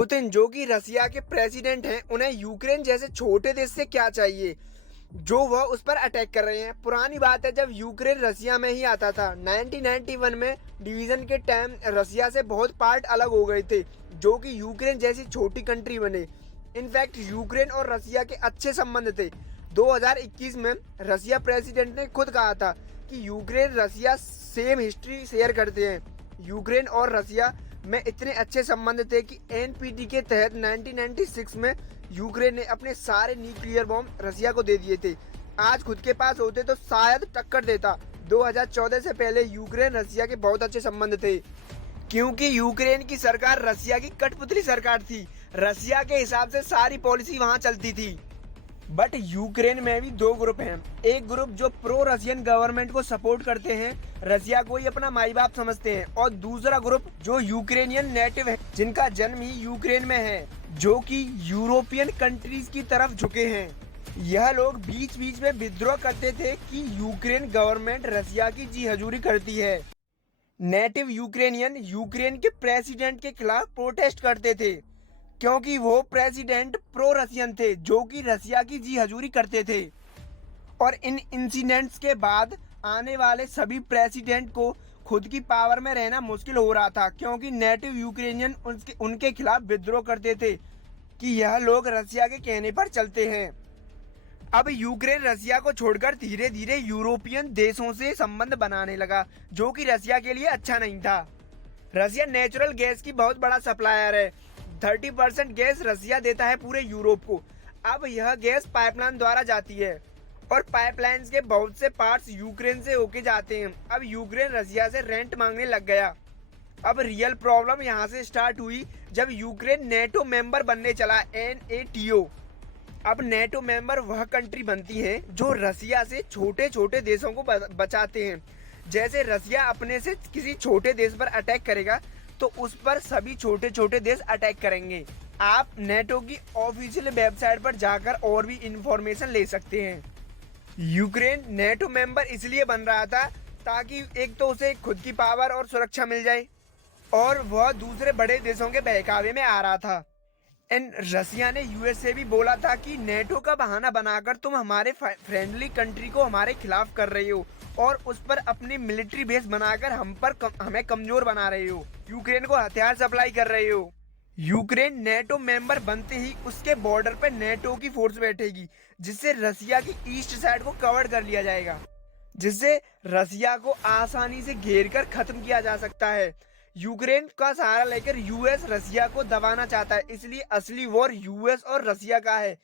Putin जो कि रसिया के प्रेसिडेंट हैं, उन्हें यूक्रेन जैसे छोटे देश से क्या चाहिए जो वह उस पर अटैक कर रहे हैं। पुरानी बात है, जब यूक्रेन रसिया में ही आता था 1991 में डिवीजन के टाइम रसिया से बहुत पार्ट अलग हो गए थे जो कि यूक्रेन जैसी छोटी कंट्री बने। इनफैक्ट यूक्रेन और रसिया के अच्छे संबंध थे। 2021 में रसिया प्रेसिडेंट ने खुद कहा था कि यूक्रेन रसिया सेम हिस्ट्री शेयर करते हैं। यूक्रेन और रसिया में इतने अच्छे संबंध थे कि एनपीटी के तहत 1996 में यूक्रेन ने अपने सारे न्यूक्लियर बॉम्ब रसिया को दे दिए थे। आज खुद के पास होते तो शायद टक्कर देता। 2014 से पहले यूक्रेन रसिया के बहुत अच्छे संबंध थे क्योंकि यूक्रेन की सरकार रसिया की कठपुतली सरकार थी। रसिया के हिसाब से सारी पॉलिसी वहां चलती थी। बट यूक्रेन में भी दो ग्रुप हैं। एक ग्रुप जो प्रो रशियन गवर्नमेंट को सपोर्ट करते हैं, रसिया को ही अपना माई बाप समझते हैं, और दूसरा ग्रुप जो यूक्रेनियन नेटिव है जिनका जन्म ही यूक्रेन में है, जो कि यूरोपियन कंट्रीज की तरफ झुके हैं। यह लोग बीच बीच में विद्रोह करते थे कि यूक्रेन गवर्नमेंट रसिया की जी हजूरी करती है। नेटिव यूक्रेनियन यूक्रेन के प्रेसिडेंट के खिलाफ प्रोटेस्ट करते थे क्योंकि वो प्रेसिडेंट प्रो रशियन थे जो कि रसिया की जी हजूरी करते थे। और इन इंसिडेंट्स के बाद आने वाले सभी प्रेसिडेंट को खुद की पावर में रहना मुश्किल हो रहा था क्योंकि नेटिव यूक्रेनियन उनके खिलाफ विद्रोह करते थे कि यह लोग रसिया के कहने पर चलते हैं। अब यूक्रेन रसिया को छोड़कर धीरे धीरे यूरोपियन देशों से संबंध बनाने लगा जो कि रसिया के लिए अच्छा नहीं था। रसिया नेचुरल गैस की बहुत बड़ा सप्लायर है। 30% गैस रसिया देता है पूरे यूरोप को। अब यह गैस पाइपलाइन द्वारा जाती है और पाइपलाइंस के बहुत से पार्ट्स यूक्रेन से होके जाते हैं। अब यूक्रेन रसिया से रेंट मांगने लग गया। अब रियल प्रॉब्लम यहाँ से स्टार्ट हुई जब यूक्रेन नेटो मेंबर बनने चला, NATO। अब नेटो मेंबर वह कंट्री बनती है जो रसिया से छोटे छोटे देशों को बचाते हैं। जैसे रसिया अपने से किसी छोटे देश पर अटैक करेगा तो उस पर सभी छोटे छोटे देश अटैक करेंगे। आप नेटो की ऑफिशियल वेबसाइट पर जाकर और भी इंफॉर्मेशन ले सकते हैं। यूक्रेन नेटो मेंबर इसलिए बन रहा था ताकि एक तो उसे खुद की पावर और सुरक्षा मिल जाए और वह दूसरे बड़े देशों के बहकावे में आ रहा था। एंड रसिया ने यूएस से भी बोला था कि नेटो का बहाना बनाकर तुम हमारे फ्रेंडली कंट्री को हमारे खिलाफ कर रहे हो और उस पर अपनी मिलिट्री बेस बनाकर हमें कमजोर बना रहे हो, यूक्रेन को हथियार सप्लाई कर रहे हो। यूक्रेन नेटो मेंबर बनते ही उसके बॉर्डर पर नेटो की फोर्स बैठेगी जिससे रसिया की ईस्ट साइड को कवर कर लिया जाएगा, जिससे रसिया को आसानी से घेर कर खत्म किया जा सकता है। यूक्रेन का सहारा लेकर यूएस रसिया को दबाना चाहता है, इसलिए असली वॉर यूएस और रसिया का है।